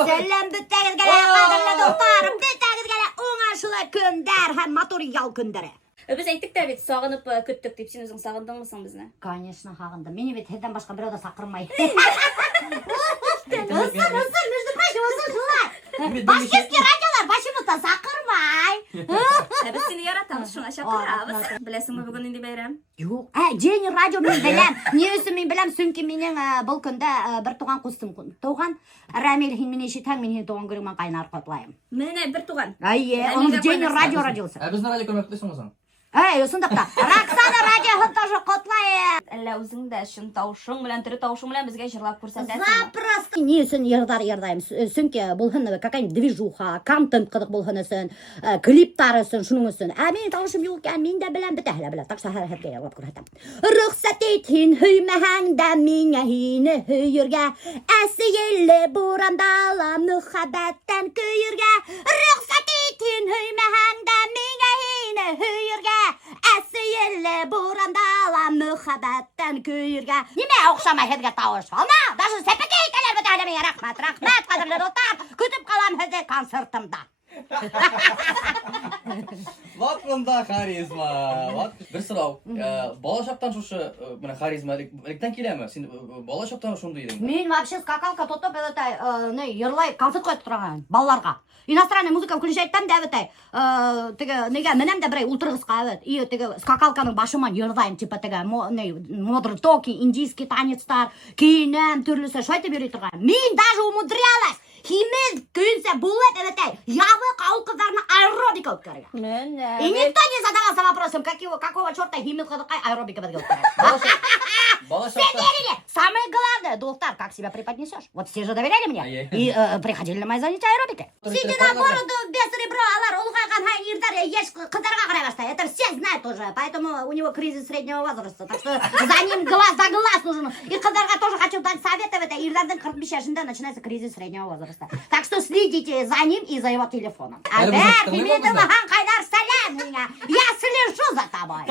Сәлем бүттәгізгелі, қадірлі достарым, бүттәгізгелі оңашылы күндер һәм матур ял күндері. Біз әйттік та бет, сағынып күттік деп, сен өзің сағындыңмысың бізні? Конечно, хағынды. Мені бет хедден башқа біреу да сақырмай. Үсін, между прочим, үсін жылай. Башкирский радиолар башымызда сақырмай. Біз сені яратамыз, шуңа шақырабыз. Білесің бі бүгін инде бәйрәм? Жоқ, Жени радио мен білем. Не өсі мен білем, сүнкі менің бұл күнді бір туған құстым туған. Рәмел хин мен еші таң мен хин туған көріңмен қайнар қотлайым. Мене бір туған. Оның Жени радио радиосы. Біздің радио көрмек білесің осың? Осындақта. Роксана радиосын тоже қотлайым. Әлі өзің де шын таушың білән, түрі таушың білән бізге жырлап көрсетесің. Запросто. Не өсін ердайым. Сүнке бұлғын какая-нибудь движуха, контент қыдық бұлғын өсін, клиптар өсін, шының өсін. Мен таушым жоқ екен, мен де білем біті әлі білем. Так что әрәтке ерлап көрсетем. Рұқсат етін хүймәһәңдә миңа хине хүйірге, әсі елі бұрандала мұхаббаттан көйірге. Рұқсат етін хүймәһәңдә миңа хине хүйірге, әсі елі бұрандала мұхаббаттан көйірге. Неме оқшамай хедге тауыш? Алма, даже сәпеке етелер біті әлеме. Рахмат, қадірлі достар. Күтіп қалам хеде концертымда. Вот мұнда харизма. Bir сұрау. Балашақтан шушы харизма электен келемі? Сен балашақтан шунды едің? Мен вообще скакалка тотып ерлай концерт қойып тұрған балаларға. Иностранный музыка включать там дәвітай. Неге менем де бірей ултырғысқа әвет. И скакалканың башыман ердайым, типа модр токи, индийский танецтар, кейінем, түрлісі шайтып ери тұрған. Мен даже умудрялась. Химез күнсе булет әветай. Явы қауыл қыздарына аэробика өткерге. И никто не задавался вопросом, какого черта химез қызықай аэробика бізге өткерге. Сенерили! Самое главное, достар, как себя преподнесешь. Вот все же доверяли мне и приходили на мои занятия аэробики. Сиди на бороду без ребра, алар, улғайған хай ирдар, еш қыздарға қарай баштай. Это все знают уже, поэтому у него кризис среднего возраста. Так что за ним глаз за глаз нужен. И қыздарға тоже хочу дать совет, это ирдардың 45 yaşında начинается кризис среднего возраста. Так что следите за ним и за его телефоном. Альберт, имеется маған қайдар сәлем меня. Я слежу за тобой.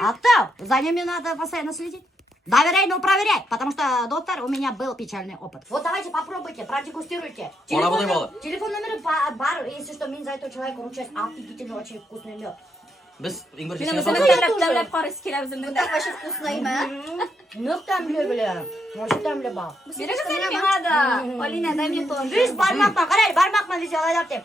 А то за ними надо постоянно следить. Доверяй, но проверяй, потому что, доктор, у меня был печальный опыт. Вот давайте попробуйте, продегустируйте. Телефон номер бар, если что, мен за этого человека ручаюсь. Офигительный, очень вкусный мед. Біз ингвар Менің жесіне өзімді тәулеп қарыз келі өзімді. Так вообще вкусный, мед тәмлі, бля. Вообще тәмлі бал. Берегізі мені да. Алина, дай мне тон. Біз бармақпан, қарай, бармақпан везде алайлар деп.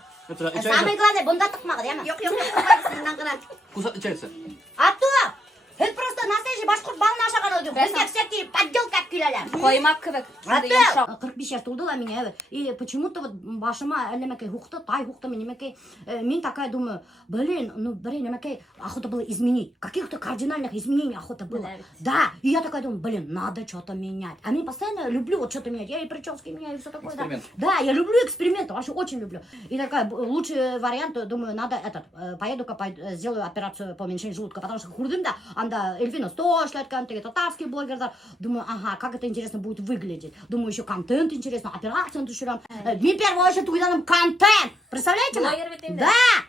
Самый главный, бұнда тұқмағы, деме? Yok, сенен қырат. Кусат içerisi. А то! Это просто настоящий башқұрт балын ашаған өдім. Бізге всякие подделки әпкелелер. Қоймақ кібік. А то! 45 yaşta oldu меня. И почему-то вот башыма әлемекей хуқты, тай хуқты менемекей. Мен такая думаю, блин, ну, немекей охота было изменить. Каких-то кардинальных изменений охота было. Да, и я такая думаю, блин, надо что-то менять. А я постоянно люблю вот что-то менять. Я и прически меняю, и все такое. Да, я люблю эксперименты, вообще очень люблю. И такая, лучший вариант, думаю, надо поеду-ка сделаю операцию по уменьшению желудка, потому что хурдым, да, анда Эльфина Стошлет, татарский блогер, думаю, ага, как это интересно будет выглядеть. Думаю, еще контент интересно, операция düşürəm. Мен в первую очередь уйданым контент. Представляете?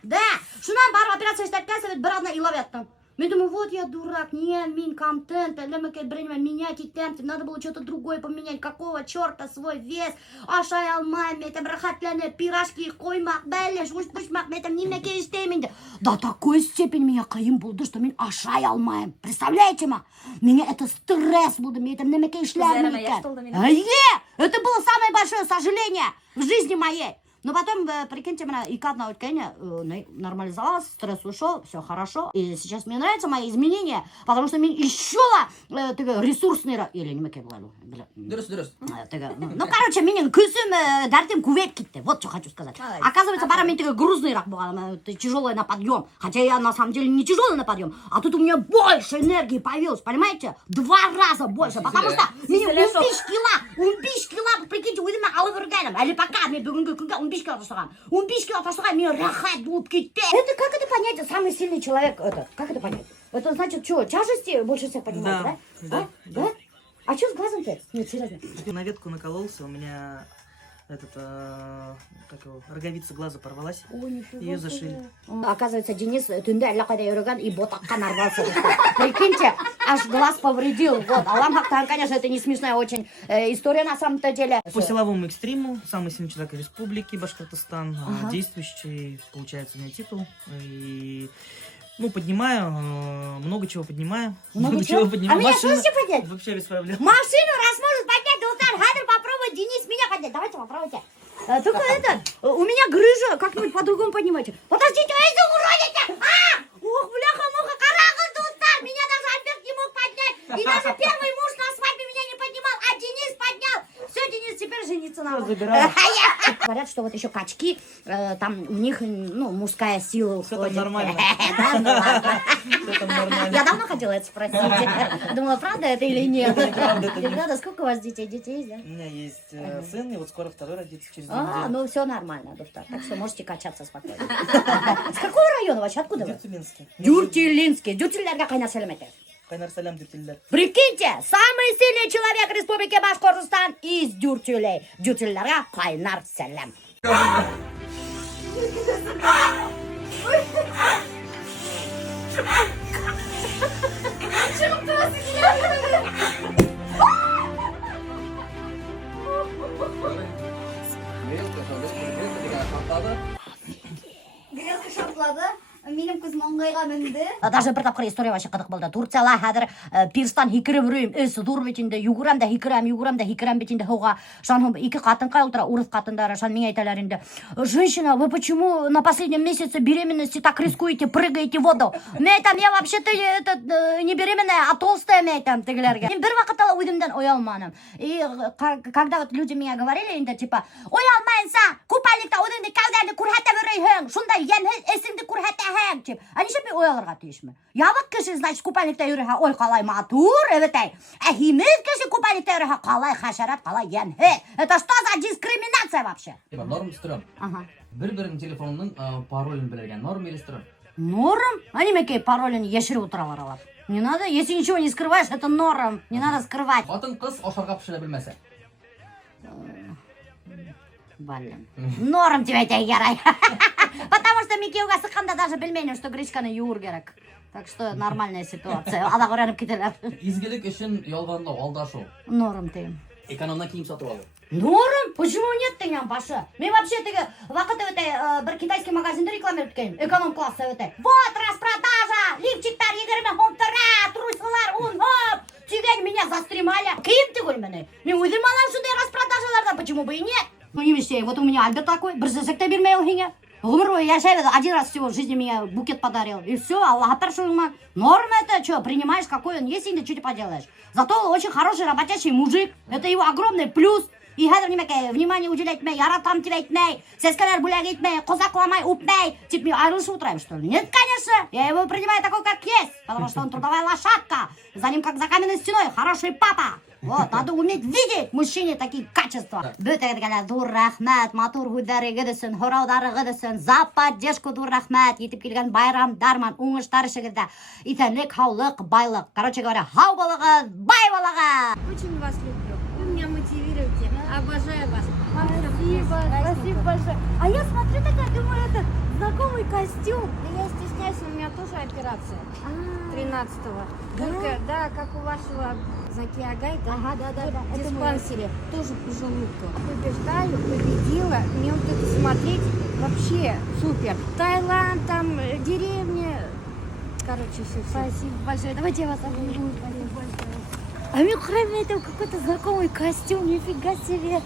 Да. Шунан барып операция işlep келсе, bir азна илап яттым. Мен думаю, вот я дурак, мен контент, лемекей бреніме менять и темп, надо было что-то другое поменять, какого черта свой вес, ашай алмайм, метем рахатлене, пирожки, қоймақ, бәлеш, ұшпышмақ, метем немеке істеймін. До такой степени меня қиын болды, что мен ашай алмайм. Представляете ма? Меня это стресс болды, метем немеке ішлерім екен. Это было самое большое сожаление в жизни моей. Но потом, прикиньте, меня икатна утканя нормализовалась, стресс ушел, все хорошо. И сейчас мне нравятся мои изменения, потому что мне еще ресурсный... Или не макет, бля. Дұрыс. Ну, короче, менің күсім дәртем кувет кетті. Вот что хочу сказать. Оказывается, пара мен грузный рак был, тяжелый на подъем. Хотя я на самом деле не тяжелый на подъем, а тут у меня больше энергии появилось, понимаете? 2 раза больше, потому что мне 15 кило, прикиньте, уйдым алып үргенім. Әлі пока мен бүгінгі күнге 15 кило таштаған. 15 кило таштаған, мен рахат болып кетті. Это как это понять? Самый сильный человек, как это понять? Это значит, что, тяжести больше всех поднимается, да? Да? А что с глазом-то? Нет, серьезно. На ветку накололся, у меня как его, роговица глаза порвалась. Ой, нифига Ее себе. зашили. Оказывается, Денис түнде әллақайда йөрөгән и ботаққа нарвался. Прикиньте, аж глаз повредил. Вот. Аллам хактан, конечно, это не смешная очень история на самом-то деле. По силовому экстриму, самый сильный человек республики Башкортостан, Ага. действующий, получается, у меня титул. И, ну, поднимаю, много чего поднимаю. Много чего? А поднимаю. меня Машина слышите поднять? вообще без проблем. Машину раз может поднять, Дултар, Хадр попробует, Денис меня поднять. Давайте попробуйте. Только у меня грыжа, как-нибудь по-другому поднимайте. Подождите, если уроните! Ух, бляха-муха, карагал, Дултар, меня даже Альберт не мог поднять. И даже первый муж на свадьбе меня не поднимал, а Денис поднял. Все, Денис, теперь жениться надо. Забираю. Говорят, что вот еще качки, там у них, ну, мужская сила Всё уходит. там нормально. Да, ну ладно. Всё там нормально. Я давно хотела это спросить. Думала, правда это или нет? Неправда это нет. Ребята, сколько у вас детей? Детей есть, да? У меня есть сын, и вот скоро второй родится через 2 А, недели. ну все нормально, доктор. Так что можете качаться спокойно. С какого района вообще? Откуда вы? Дюртюлинский. Дюртюлинский. Дюртюльлерге кайнар сәлем айтыңыз. Кайнар салям, дюртюльлер. Прикиньте, самый сильный человек Республики Башкортостан из Дюртюлей. Дюртюльлерге кайнар сәлем. Грелка шаплады, менің көзім ыңғайға мінді. Даже бір тапқыр история вообще қызық болды. Турцияла хәдір пирстан хикіріп үрейм, dur бетінде, югырам да хикірам бетінде хауға. Шан екі қатын қайылтыра, урыс қатындары, шан мен айталар енді. Женщина, вы почему на последнем месяце беременности так рискуете, прыгаете в воду? Мен там, я вообще-то не беременная, а толстая мен там, тегілерге. Мен бір вақытала ойдымдан оялманым. И когда вот люди меня говорили, енді типа, оялмайынса, купальникта ойдыңды кәудәнді күрхәтә бүрейхің, шундай емхіз есіңді күрхәтә хәң, тип. Они же мен ояларға тиешме? Ябык кеше, значит, купальникта йөрәһә, ой, қалай матур, эветәй. Ә химез кеше купальникта йөрәһә, қалай хәшәрәт, қалай емхез. Это что за дискриминация вообще? Норм стрым. Ага. Бір-бірінің телефонының паролін білерген. Норм или стрым? Норм? Они мекей паролін ешірі отыралар алар. Не надо, если ничего не скрываешь, это норм. Не надо скрывать. Қатын қыз ашарға пішіре білмәсе. Блин. Норм тебе это ярай. Потому что Микеуга сыққанда даже білмеймін, что гречканы юр керек. Так что нормальная ситуация. Ада қоранып кетелер. Изгілік үшін ялғандау, алдашу. Норм ты. Экономна киім сатып алу. Норм? Почему нет ты ням, Паша? Мен вообще теге вақыт өте бір китайский магазинді реклама өткенім. Эконом классы өте. Вот распродажа! Лифчиктар 20 фунт тора, трусылар 10 фунт. Тюгень меня застремали. Киім түгіл мені. Мен өзім алам шундай распродажалардан, почему бы и нет? Ну не вещей, вот у меня Альберт такой, бір зәсекте бермей алхиңе. Ғұмыр бойы яшайды, один раз всего в жизни меня букет подарил. И все, Аллах першума. Норм это, что, принимаешь, какой он есть, и что ты поделаешь. Зато он очень хороший, работящий мужик. Это его огромный плюс. И хәзер нимәкә внимание уделять этмәй, яратам тип әйтмәй, сәскәләр бүләк итмәй, козакламай, үпмәй. Тип мен айырылышып утырайым, что ли? Нет, конечно. Я его принимаю такой, как есть. Потому что он трудовая лошадка. За ним, как за каменной стеной, хороший папа. Вот, надо уметь видеть мужчине такие качества. Бөтәгә генә dur рәхмәт, матур һүҙҙәрегеҙ өсөн, һорауҙарығыҙ өсөн, за поддержку dur рәхмәт, етеп килгән байрам, дарман, уңыштар ишегеҙҙә. Исәнлек, һаулык, байлык. Короче говоря, һау булығыҙ, бай булығыҙ. Очень вас люблю. Вы меня мотивируете. Обожаю вас. Спасибо, спасибо большое. А я смотрю такая, думаю, это знакомый костюм. Да я стесняюсь, у меня тоже операция. 13-го. Только, да, как у вашего Заки Агайта. Ага, да. В диспансере тоже пожилука. Побеждаю, победила. Мне вот это смотреть вообще супер. Таиланд, там деревня. Короче, все. Спасибо большое. Давайте я вас обниму. Спасибо большое. А мне кроме этого какой-то знакомый костюм. Нифига себе.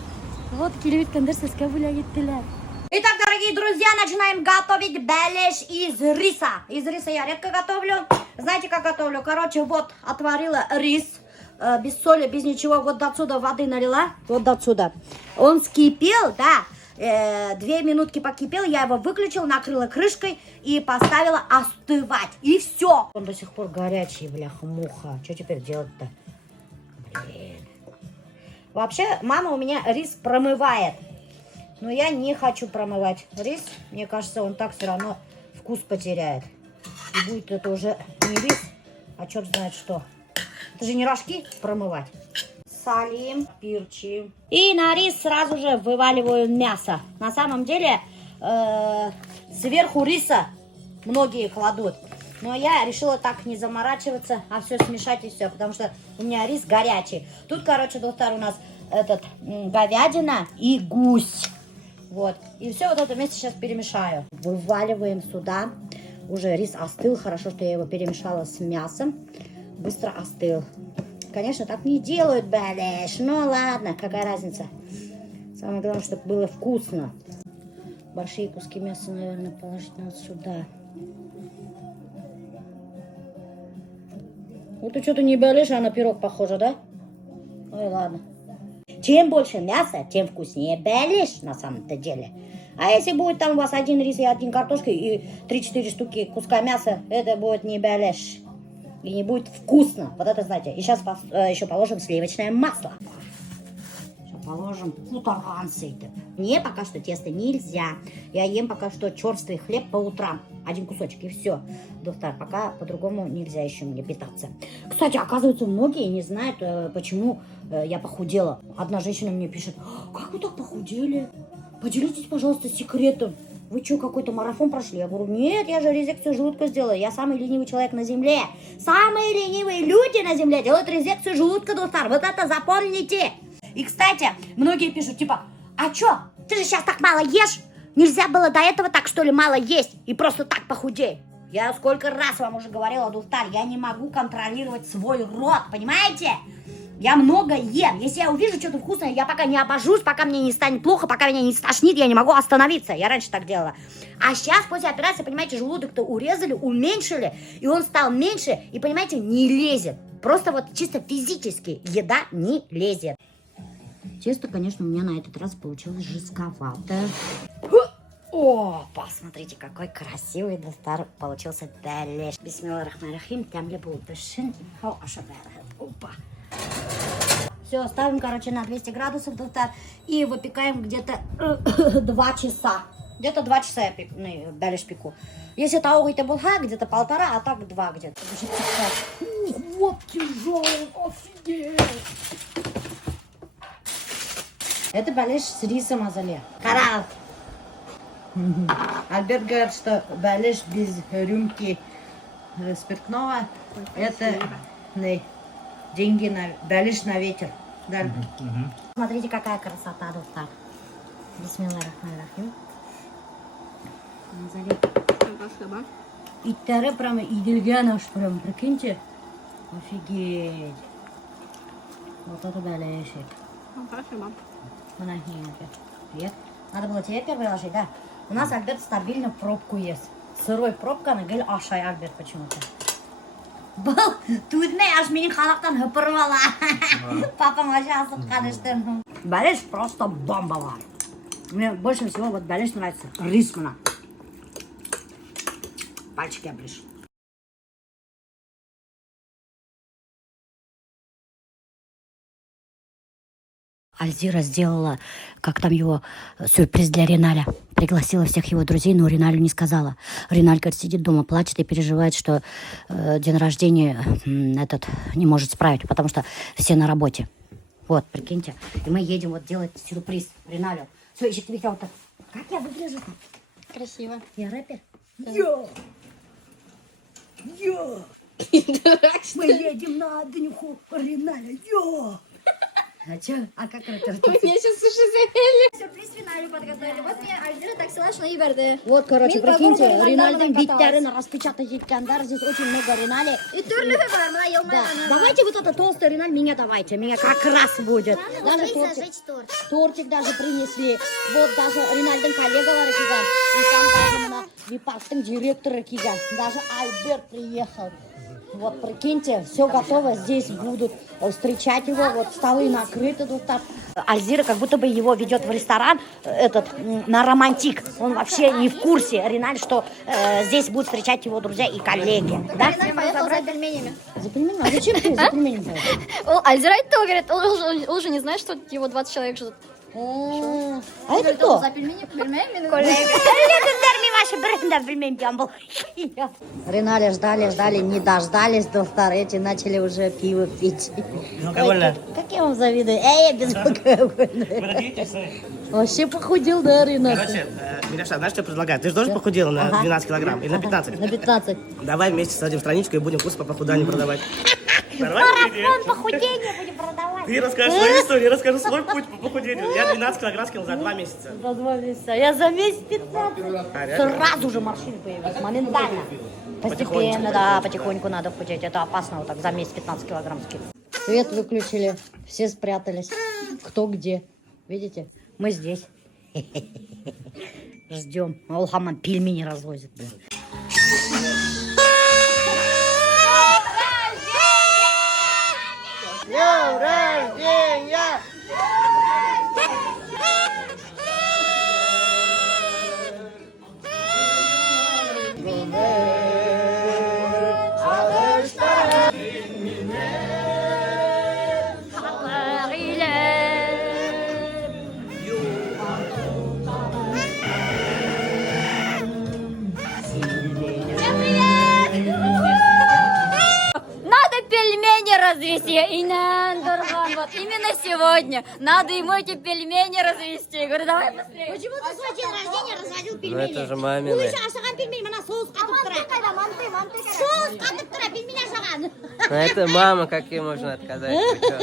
Вот келебет кондерсия скабуля. Итак, дорогие друзья, начинаем готовить беляш из риса. Из риса я редко готовлю. Знаете, как готовлю? Короче, вот отварила рис. Без соли, без ничего. Вот до отсюда воды налила. Вот до отсюда. Он вскипел, да. 2 минутки покипел. Я его выключила, накрыла крышкой и поставила остывать. И все. Он до сих пор горячий, бляха-муха. Что теперь делать-то? Блин. Вообще, мама у меня рис промывает. Но я не хочу промывать рис. Мне кажется, он так все равно вкус потеряет. И будет это уже не рис, а черт знает что. Это же не рожки промывать. Солим, перчим. И на рис сразу же вываливаю мясо. На самом деле, сверху риса многие кладут. Но я решила так не заморачиваться, а все смешать и все, потому что у меня рис горячий. Тут, короче, доктор, у нас говядина и гусь. Вот. И все вот это вместе сейчас перемешаю. Вываливаем сюда. Уже рис остыл. Хорошо, что я его перемешала с мясом. Быстро остыл. Конечно, так не делают, балеш. Ну ладно, какая разница. Самое главное, чтобы было вкусно. Большие куски мяса, наверное, положить надо сюда. Вот ты что-то не болишь, а на пирог похоже, да? Ой, ладно. Чем больше мяса, тем вкуснее беляш на самом-то деле. А если будет там у вас один рис и один картошка и 3-4 штуки куска мяса, это будет не беляш. И не будет вкусно. Вот это знаете. И сейчас еще положим сливочное масло. Сейчас положим кутаранцы. Мне пока что тесто нельзя. Я ем пока что черствый хлеб по утрам. Один кусочек и все. Доктор, пока по-другому нельзя еще мне питаться. Кстати, оказывается, многие не знают, почему я похудела. Одна женщина мне пишет: как вы так похудели? Поделитесь, пожалуйста, секретом. Вы что, какой-то марафон прошли? Я говорю: нет, я же резекцию желудка сделала. Я самый ленивый человек на земле. Самые ленивые люди на земле делают резекцию желудка, доктор. Вот это запомните. И, кстати, многие пишут, типа: а что, ты же сейчас так мало ешь? Нельзя было до этого так, что ли, мало есть и просто так похудеть? Я сколько раз вам уже говорила, доктор, я не могу контролировать свой рот, понимаете? Я много ем. Если я увижу что-то вкусное, я пока не обожусь, пока мне не станет плохо, пока меня не стошнит, я не могу остановиться. Я раньше так делала. А сейчас, после операции, понимаете, желудок-то урезали, уменьшили, и он стал меньше, и, понимаете, не лезет. Просто вот чисто физически еда не лезет. Тесто, конечно, у меня на этот раз получилось жестковато. О, посмотрите, какой красивый доктор получился беляш. Бисмиллахир-рахманир-рахим. Тямли булдышин. Опа. Все, ставим, короче, на 200 градусов, доктор, и выпекаем где-то 2 часа. Где-то 2 часа я беляш пеку. Если таугой-то булха, где-то 1,5, а так 2 где-то. Вот тяжелый, офигеть. Это беляш с рисом, Азалия. Харал. Альберт говорит, что беляш без рюмки спиртного — это деньги на беляш на ветер. Да. Смотрите, какая красота, доктор. Бисмиллахир-рахманир-рахим. Спасибо. Иттары прямо иделген аж прям, прикиньте. Офигеть. Вот это беляшик. Спасибо. Нет. Надо было тебе первый ложить, да? У нас Альберт стабильно пробку ест. Сырой пробка, на гель ашай Альберт почему-то. Бұл, тудмей аж менің халақтан үпіріп ала. Папам вообще асыққан іштен. Беляш просто бомбовар. Мне больше всего вот беляш нравится. Рис мына. Пальчики оближь. Альзира сделала, как там его, сюрприз для Реналя. Пригласила всех его друзей, но Реналю не сказала. Реналь, говорит, сидит дома, плачет и переживает, что день рождения этот не может справить, потому что все на работе. Вот, прикиньте. И мы едем вот делать сюрприз Реналю. Все, еще тебе вот так. Как я выгляжу? Красиво. Я рэпер? Да. Йо! Мы едем на днюху Реналя. Йо! А чё? А как это? Меня сейчас суши завели. Сюрприз финале подготовили. Вот мне Альзира так силашно и берді. Вот, короче, Мен прикиньте, Бабурга Ринальдың Ринальдан биттерін распечатать еткендар. Здесь очень много Ринали. И түрлігі бар, мына Да. елмай. Давайте вот это толстый Риналь мне давайте. Меня как раз будет. Даже торт. тортик даже принесли. Вот даже Ринальдың коллегалары киген. И там даже мына Випастың директоры киген. Даже Альберт приехал. Вот, прикиньте, все готово. Здесь будут встречать его. Вот столы накрыты тут так. Альзира как будто бы его ведет в ресторан на романтик. Он вообще не в курсе, Реналь, что здесь будут встречать его друзья и коллеги. Да? Реналь поехал за пельменями. За пельменями? А зачем ты за пельменями? Альзира айтты, говорит, он уже не знает, что его 20 человек ждут. А это кто? За пельмени, пельмени. Ваши бренда пельмени был. Ренали ждали, не дождались до встречи, начали уже пиво пить. Безалкогольное. Как я вам завидую? Безалкогольное. Вообще похудел, да, Ренат? Короче, Миляша, знаешь, что я предлагаю? Ты же тоже похудела на 12 килограмм или на 15? На 15. Давай вместе создадим страничку и будем курс по похуданию продавать. Марафон похудения будем продавать. Ты расскажешь свою историю, я расскажу свой путь по похудению. Я 12 килограмм скинул за 2 месяца. За 2 месяца. Я за месяц 15. Сразу же морщины появились, моментально. Постепенно, да, потихоньку надо худеть. Это опасно вот так за месяц 15 килограмм скинуть. Свет выключили, все спрятались. Кто где. Видите? Мы здесь. Ждем. Алхаман пельмени развозит. Блин. Днем рождения! Надо пельмени развести. Инан, Дурган, вот именно сегодня. Надо ему эти пельмени развести. Я говорю, давай быстрее. Почему ты свой день рождения разводил Ну пельмени? это же мамины. Ашаған пельмени, мана соус қатып тұра. Соус қатып тұра, пельмени ашаған. Ну это мама, как ей можно отказать? Ты чё?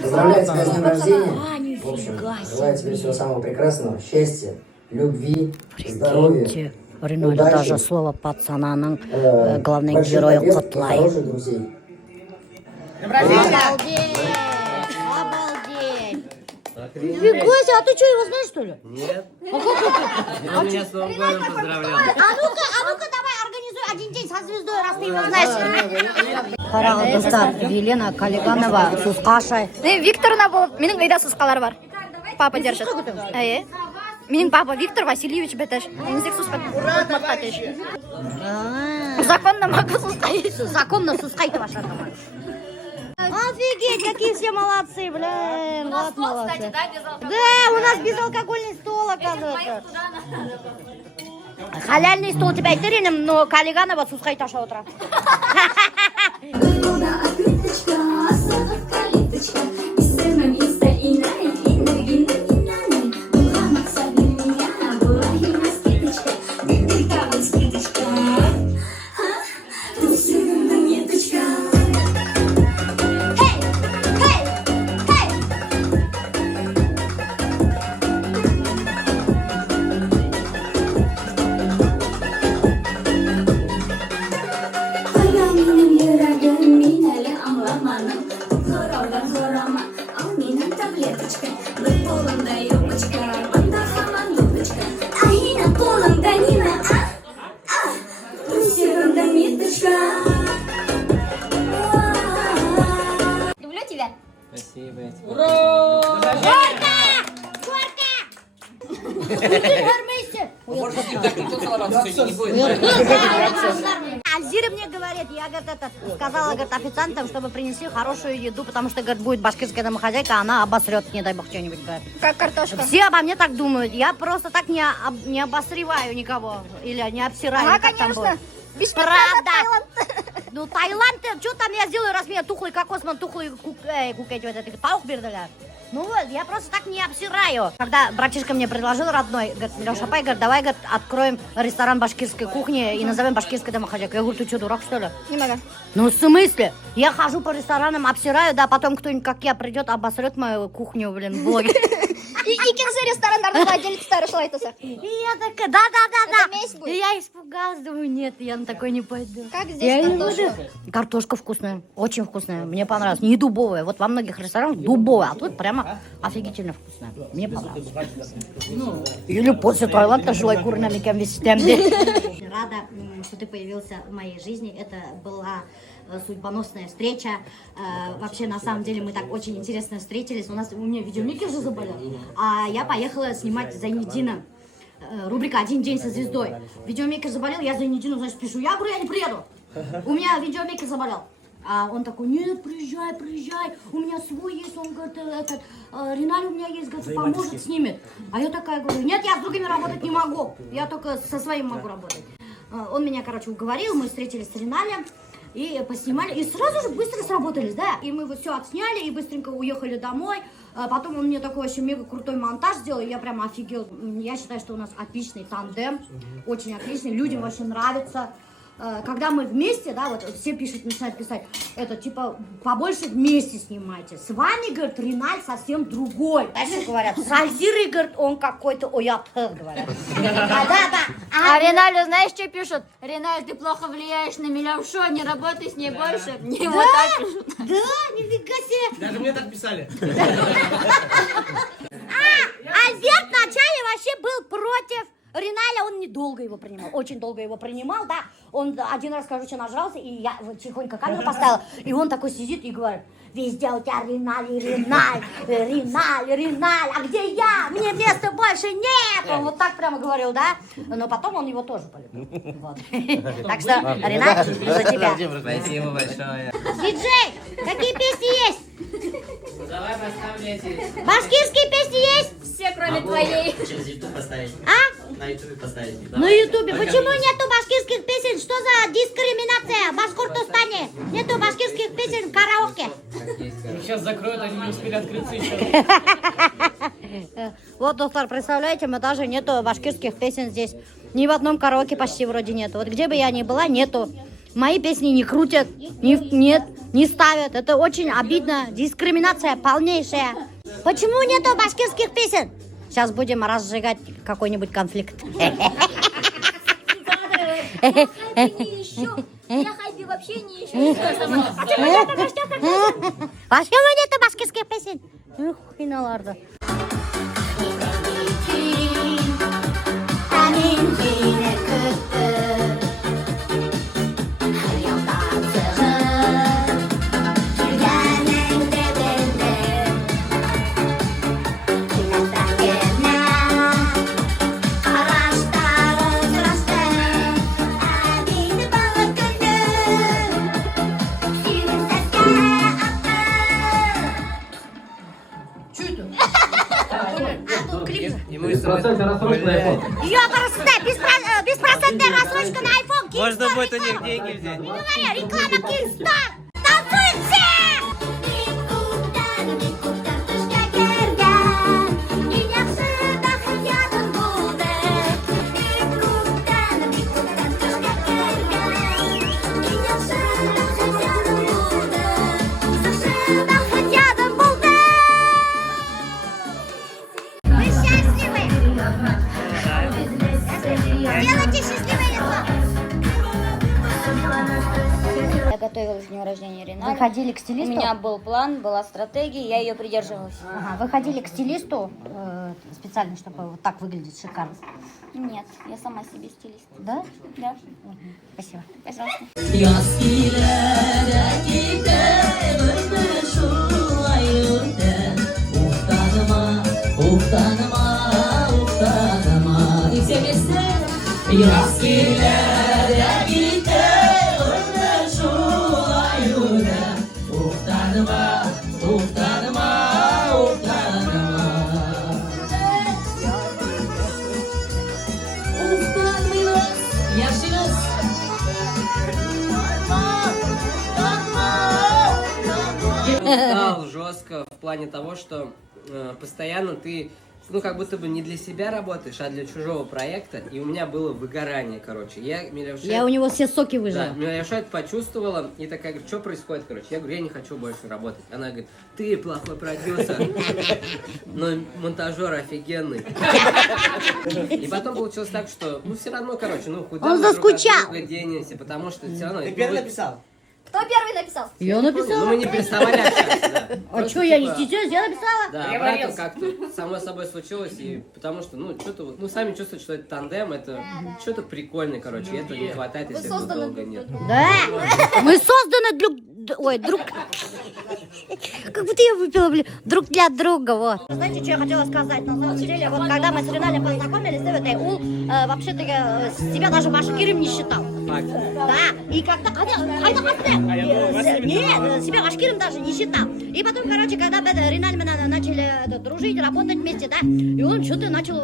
Поздравляю тебя с днем рождения. А, В общем, нифига желаю тебе всего самого прекрасного, счастья, любви, здоровья, Реально удачи, даже слово пацананың главный больших герой побед и Котлай. хороших друзей. Обалдеть! Обалдеть! Нифига себе, а ты что, его знаешь, что ли? Нет. Он меня с Новым годом поздравлял. А ну-ка, давай организуй один день со звездой, раз ты его знаешь. Қарағым достар, Елена Калиганова, Сусқашай. Викторна болып, менің қайда сусқалар бар. Папа держит. Менің папа Виктор Васильевич бетеш. Менің сусқа отмақтатеш. Законно могу сусқайш. Законно Сусқайды ваша. Офигеть, какие все молодцы, блин. Вот молодцы. Да, у нас безалкогольный стол, оказывается. Халяльный стол тебя айтеренім, но Калиганова Сусқай таша отыра. Люблю тебя. Спасибо. Альзира мне говорит, я, говорит, сказала, говорит, официантам, чтобы принесли хорошую еду, потому что, говорит, будет башкирская домохозяйка, она обосрет, не дай бог, что-нибудь, говорит. Как картошка. Все обо мне так думают, я просто так не обосреваю никого, или не обсираю. Ага, как там конечно. будет. Бесплатно Правда. Ну, Таиланд, что там я сделаю, раз меня тухлый кокосман, тухлый кукеть, вот это, таух бердали. Ну вот, я просто так не обсираю. Когда братишка мне предложил родной, говорит, Милёша, Пай, говорит, давай, говорит, откроем ресторан башкирской кухни и назовем башкирской домохозяйкой. Я говорю, ты что, дурак, что ли? Не могу. Ну, в смысле? Я хожу по ресторанам, обсираю, да, потом кто-нибудь, как я, придет, обосрет мою кухню, блин, в блоге. Икинсе ресторандарда владелица Рашлайтаса. И я такая, да. Это месть будет? И я испугалась, думаю, нет, я на такой не пойду. Как здесь Я не картошка? буду. Картошка вкусная, очень вкусная, мне понравилось. Не дубовая, вот во многих ресторанах дубовая, а тут прямо офигительно вкусная. Мне понравилось. Или после Таиланда жилой курнами кем Рада, что ты появился в моей жизни. Это была судьбоносная встреча. Вообще, на самом деле, мы так очень интересно встретились. У меня видеомейкер же заболел. А я поехала снимать Зайниддина. Рубрика «Один день со звездой». Видеомейкер заболел, я Зайниддину, значит, пишу. Я говорю, я не приеду. У меня видеомейкер заболел. А он такой, нет, приезжай, приезжай, у меня свой есть, он говорит, Риналь у меня есть, говорит, поможет, снимет. А я такая говорю, нет, я с другими работать не могу, я только со своим могу работать. Он меня, короче, уговорил, мы встретились с Риналем и поснимали, и сразу же быстро сработались, да, и мы вот все отсняли и быстренько уехали домой. Потом он мне такой вообще мега крутой монтаж сделал, и я прям офигел. Я считаю, что у нас отличный тандем, очень отличный, людям вообще нравится. Когда мы вместе, да, вот все пишут, начинают писать, это типа побольше вместе снимайте. С вами, говорит, Риналь совсем другой. Дальше говорят, с Альзирой, говорит, он какой-то оят, говорят. Да. А Риналю знаешь, что пишут? Риналь, ты плохо влияешь на Милявшу, не работай с ней больше. Мне вот так пишут. Да, нифига себе. Даже мне так писали. Альберт вначале вообще был против Риналя, он недолго его принимал, очень долго его принимал, да. Он один раз, короче, нажрался, и я вот тихонько камеру поставила, и он такой сидит и говорит, везде у тебя Риналь, а где я? Мне места больше нет! Он вот так прямо говорил, да. Но потом он его тоже полюбил. Вот. Так что, Риналь, за тебя. Спасибо большое. Диджей, какие песни есть? Ну, давай поставим эти. Башкирские песни есть? Все, кроме твоей. Через YouTube поставить. А? На YouTube поставить. На ютубе. Почему нету башкирских песен? Что за дискриминация в Башкортостане? Нету башкирских песен в караоке. Сейчас закроют, они не успели открыться еще. Вот, доктор, представляете, мы даже нету башкирских песен здесь. Ни в одном караоке почти вроде нету. Вот где бы я ни была, нету. Мои песни не крутят, не ставят. Это очень обидно. Дискриминация полнейшая. Почему нету башкирских песен? Сейчас будем разжигать какой-нибудь конфликт. Я хайпи вообще не ищу. Почему нету башкирских песен? Ух, хиналарды. Беспроцентная рассрочка на iPhone. Можно будет у них деньги взять. Не говори, реклама Киевстар. Танцуют все! Вы счастливы! Делайте счастливое лицо! Я готовилась к дню рождения Риналя. Вы ходили к У стилисту? меня был план, была стратегия, я ее придерживалась. Ага, вы ходили к стилисту специально, чтобы вот так выглядеть шикарно? Нет, я сама себе стилист. Да? Да, Спасибо. пожалуйста. Устал жестко в плане того, что постоянно ты, ну, как будто бы не для себя работаешь, а для чужого проекта. И у меня было выгорание, короче. Я у него все соки выжила. Да, Милявша это почувствовала и такая говорит, что происходит, короче. Я говорю, я не хочу больше работать. Она говорит, ты плохой продюсер, но монтажер офигенный. И потом получилось так, что, ну, все равно, короче, ну, куда Он мы друг от заскучал. друга денемся, потому что все равно... Ты первый написал? Кто первый написал? Я Ну, написала. мы не переставали общаться, да. А Просто, что, я не типа, стесняюсь, я написала. Да, обратно как-то само собой случилось, и потому что, ну, что-то, ну, сами чувствуют, что это тандем, это что-то прикольное, короче, и этого не хватает, если этого созданы долго друг нет. Да, мы созданы друг... Как будто я выпила, блин, друг для друга, вот. Знаете, что я хотела сказать? На самом деле, вот когда мы с Риналем познакомились, вообще-то я себя даже башкиром не считал. Да, и когда... Нет, себя Башкиром даже не считал. И потом, короче, когда Риналь мы начали дружить, работать вместе, да, и он что-то начал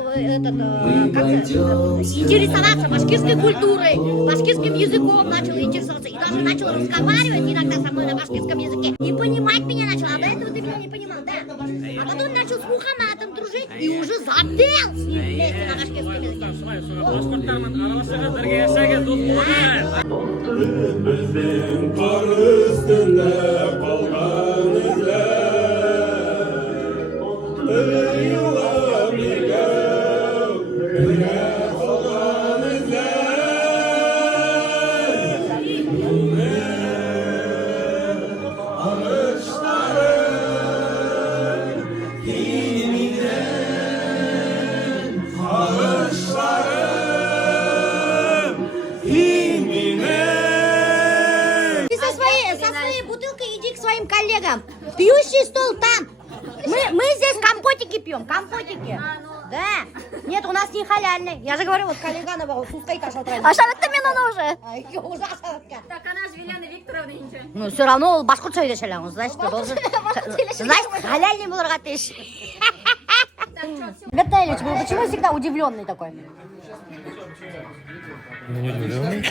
интересоваться башкирской культурой, башкирским языком начал интересоваться, и даже начал разговаривать иногда со мной на башкирском языке. И понимать меня начал, а до этого ты меня не понимал, да? А потом начал с Мухаммадом дружить и уже запел с ним вместе на башкирском языке. Bizden kar üstünde kalgan izler. Eyvallah birge kalgan izler. Ağaçların dininden, ağaçların dininden. Ты со своей бутылкой иди к своим коллегам. Пьющий стол там. Мы здесь компотики пьем, компотики. Да. Нет, у нас не халяльный. Я же говорю, вот коллеганова стоит ашалтрайна. Aşağıda mı уже? Уже ашалатка. Так, она же Елена Викторовна ничего. Ну, все равно ол башкұртша сөйлешелі. Значит, ты должен... Значит, халяльный болырға тиіш. Виталич, вы почему всегда удивленный такой? Не удивленный.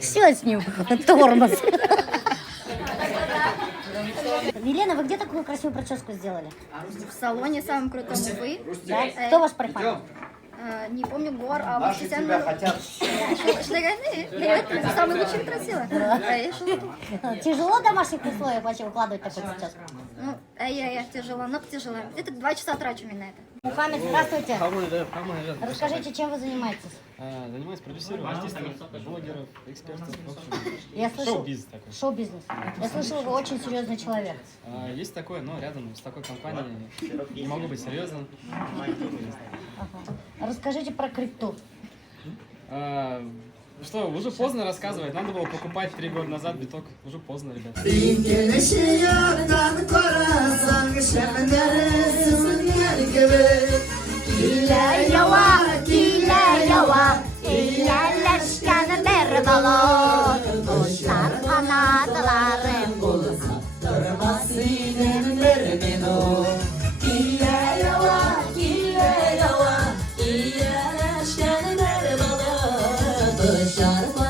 Все с ним. Тормоз. Елена, вы где такую красивую прическу сделали? В салоне самым крутом Уфы. Да? Кто ваш парикмахер? Не помню гор, а вот специально... Самый лучший красиво. Тяжело в домашних условиях вообще укладывать такую прическу? Ну, тяжело, но тяжело. Где-то 2 часа трачу именно это. Мухаммед, здравствуйте. Расскажите, чем вы занимаетесь? Занимаюсь продюсированием артистов, блогеров, экспертов. Я слышал... Шоу-бизнес такой. Шоу-бизнес. Я слышала, вы очень серьезный человек. Есть такое, но рядом с такой компанией не могу быть серьезным. Ага. Расскажите про крипту. Что, уже поздно рассказывать. Надо было покупать 3 года назад биток. Уже поздно, ребят. Kuşlar kanatlarım Dışarı